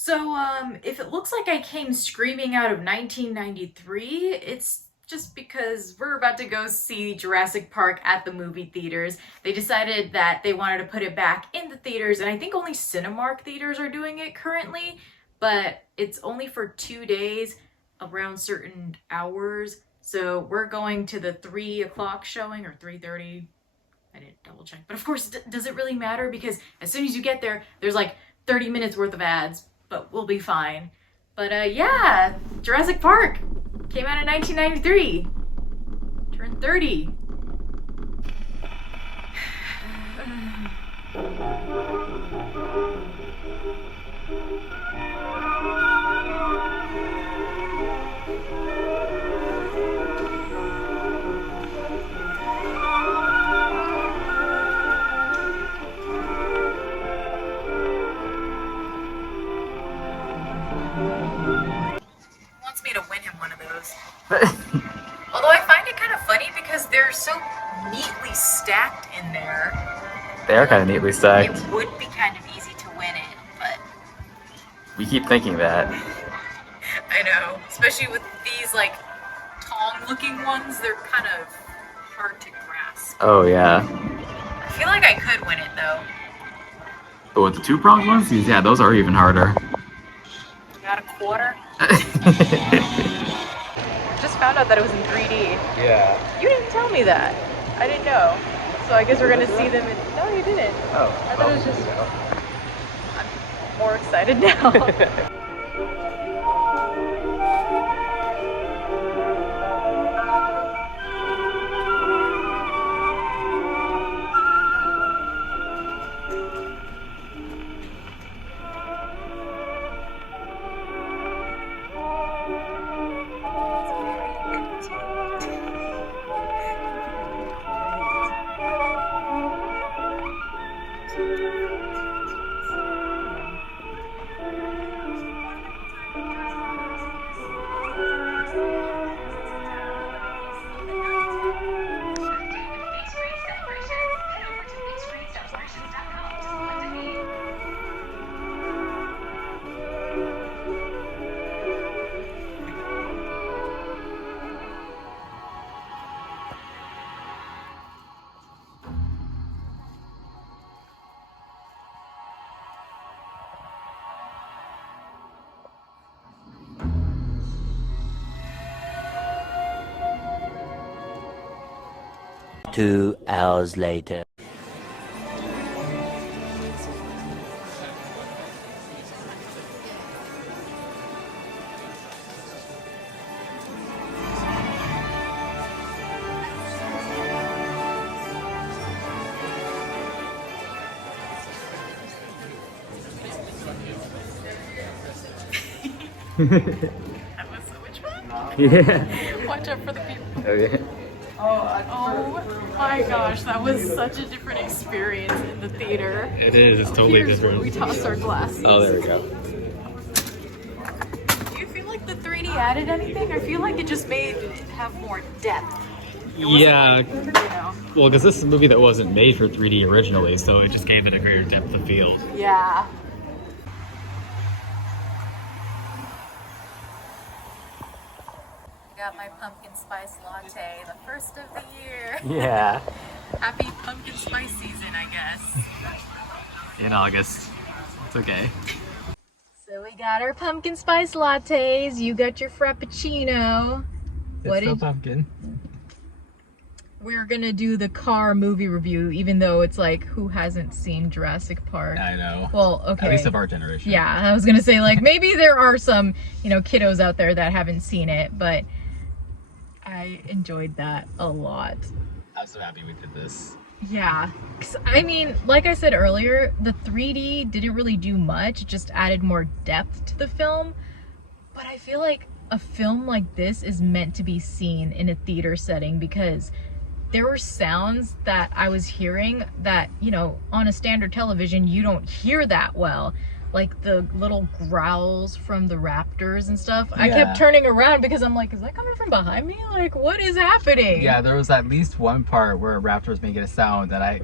If it looks like I came screaming out of 1993, it's just because we're about to go see Jurassic Park at the movie theaters. They decided that they wanted to put it back in the theaters, and I think only Cinemark theaters are doing it currently, but it's only for 2 days around certain hours. So we're going to the 3 o'clock showing or 3:30. I didn't double check. But of course, does it really matter? Because as soon as you get there, there's like 30 minutes worth of ads, but we'll be fine. But yeah, Jurassic Park came out in 1993. Turned 30. Wants me to win him one of those. Although I find it kind of funny because they're so neatly stacked in there. They are kind of neatly stacked. It would be kind of easy to win it, but We keep thinking that. I know, especially with these like tall-looking ones, they're kind of hard to grasp. Oh yeah. I feel like I could win it though. But with the two-pronged ones, yeah, those are even harder. Got a quarter? Just found out that it was in 3D. Yeah. You didn't tell me that. I didn't know. So I guess we're gonna see them in. No, you didn't. Oh. I thought it was just. I'm more excited now. Two hours later. That was which one? Yeah. Watch out for the people. Oh yeah. Oh my gosh, that was such a different experience in the theater. It is. It's totally Here's where different. we toss our glasses. Oh, there we go. Do you feel like the 3D added anything? I feel like it just made it have more depth. Yeah. Like, you know. Well, because this is a movie that wasn't made for 3D originally, so it just gave it a greater depth of field. Yeah. Got my pumpkin spice latte, the first of the year. Yeah. Happy pumpkin spice season, I guess. In August. It's okay. So we got our pumpkin spice lattes. You got your frappuccino. It's still pumpkin. We're gonna do the car movie review, even though it's like, who hasn't seen Jurassic Park? I know. Well, okay. At least of our generation. Yeah, I was gonna say like maybe there are some, kiddos out there that haven't seen it, but I enjoyed that a lot. I'm so happy we did this. Yeah, 'cause, I mean, like I said earlier, the 3D didn't really do much, it just added more depth to the film. But I feel like a film like this is meant to be seen in a theater setting because there were sounds that I was hearing that, on a standard television, you don't hear that well. Like the little growls from the raptors and stuff. I kept turning around because I'm like, is that coming from behind me? Like, what is happening? Yeah, there was at least one part where raptors making a sound that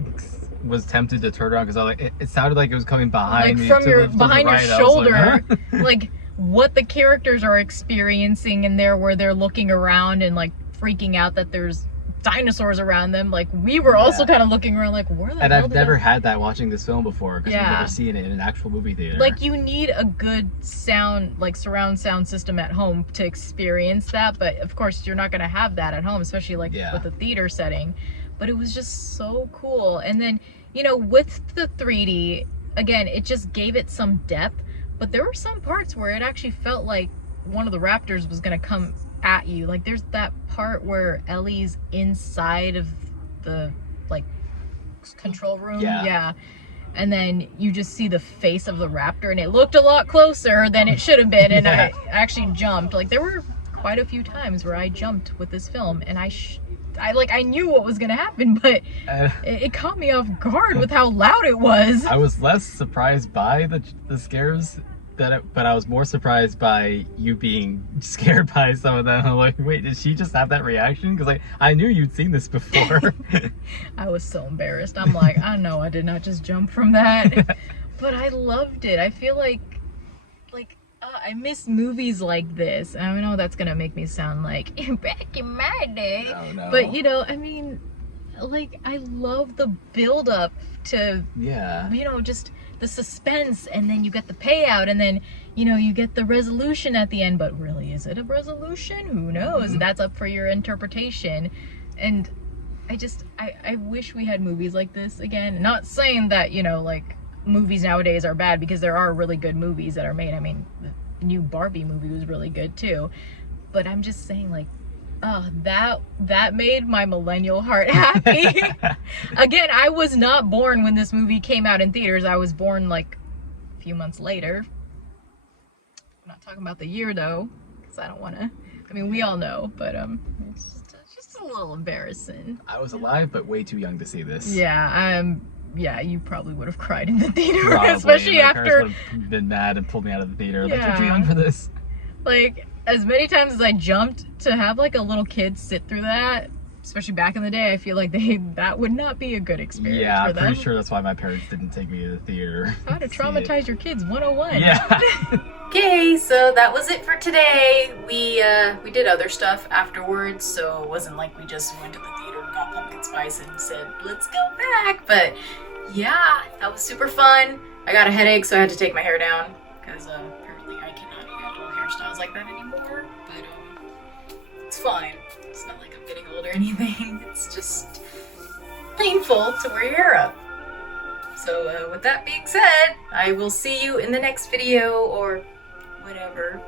was tempted to turn around because I was like, it sounded like it was coming behind me. From to your the behind your right. I was shoulder. like, huh? Like what the characters are experiencing in there, where they're looking around and like freaking out that there's dinosaurs around them. Like we were also kind of looking around like, where the And hell I've never had that watching this film before because I've never seen it in an actual movie theater. Like you need a good sound, like surround sound system at home to experience that, but of course you're not going to have that at home, especially like with a theater setting. But it was just so cool. And then, you know, with the 3D, again, it just gave it some depth, but there were some parts where it actually felt like one of the raptors was going to come at you. Like there's that part where Ellie's inside of the like control room. Yeah. And then you just see the face of the raptor, and it looked a lot closer than it should have been. And I actually jumped. Like there were quite a few times where I jumped with this film, and I knew what was gonna happen, but it caught me off guard with how loud it was. I was less surprised by the scares but I was more surprised by you being scared by some of them. I'm like, wait, did she just have that reaction? Because like I knew you'd seen this before. I was so embarrassed. I'm like, I know I did not just jump from that, but I loved it. I feel like I miss movies like this. I know that's gonna make me sound like back in my day, but you know, I mean, like I love the build up to you know, just the suspense, and then you get the payout, and then you know you get the resolution at the end. But really, is it a resolution? Who knows? That's up for your interpretation. And I wish we had movies like this again. Not saying that, you know, like movies nowadays are bad, because there are really good movies that are made. I mean, the new Barbie movie was really good too, but I'm just saying, like, oh, that made my millennial heart happy. Again, I was not born when this movie came out in theaters. I was born like a few months later. I'm not talking about the year though, because I don't want to. I mean, we all know, but it's just a little embarrassing. I was alive, but way too young to see this. Yeah, you probably would have cried in the theater, Probably. especially My after. parents would have been mad and pulled me out of the theater. Like, you're too young for this. Like, as many times as I jumped, to have like a little kid sit through that, especially back in the day, I feel like that would not be a good experience for them. I'm pretty sure that's why my parents didn't take me to the theater. How to traumatize your kids 101. Yeah. Okay, so that was it for today. We did other stuff afterwards, so it wasn't like we just went to the theater and got pumpkin spice and said, let's go back. But yeah, that was super fun. I got a headache, so I had to take my hair down, because apparently I cannot handle hairstyles like that anymore. But it's fine. It's not like I'm getting old or anything. It's just painful to wear your hair up. So with that being said, I will see you in the next video, or whatever.